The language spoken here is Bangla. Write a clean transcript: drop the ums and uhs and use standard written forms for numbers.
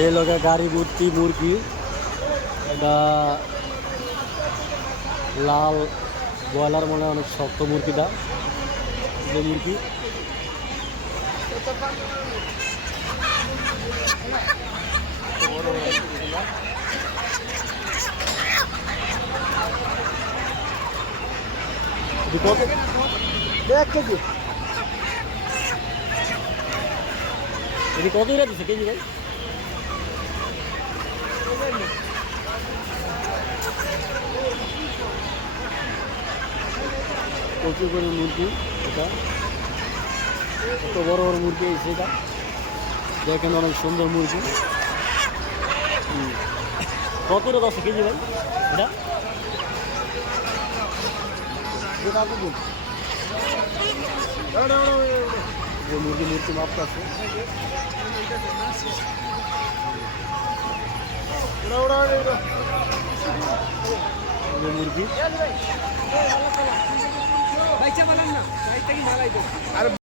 এই লোকের গাড়ি ভর্তি মুরগি। এটা লাল ব্রয়লার মনে হয়, অনেক শক্ত মুরগিটা। যে মুরগি কত? 1 কেজি। এটি কত করে দিচ্ছে কেজি ভাই? প্রচুর করে মুরগি। এটা কত বড় বড় মুরগি সেটা দেখেন, অনেক সুন্দর মুরগি। কত করে 10 কেজি ভাই এটা? যে মুরগি মূর্তি মাপটা আছে মুরগি।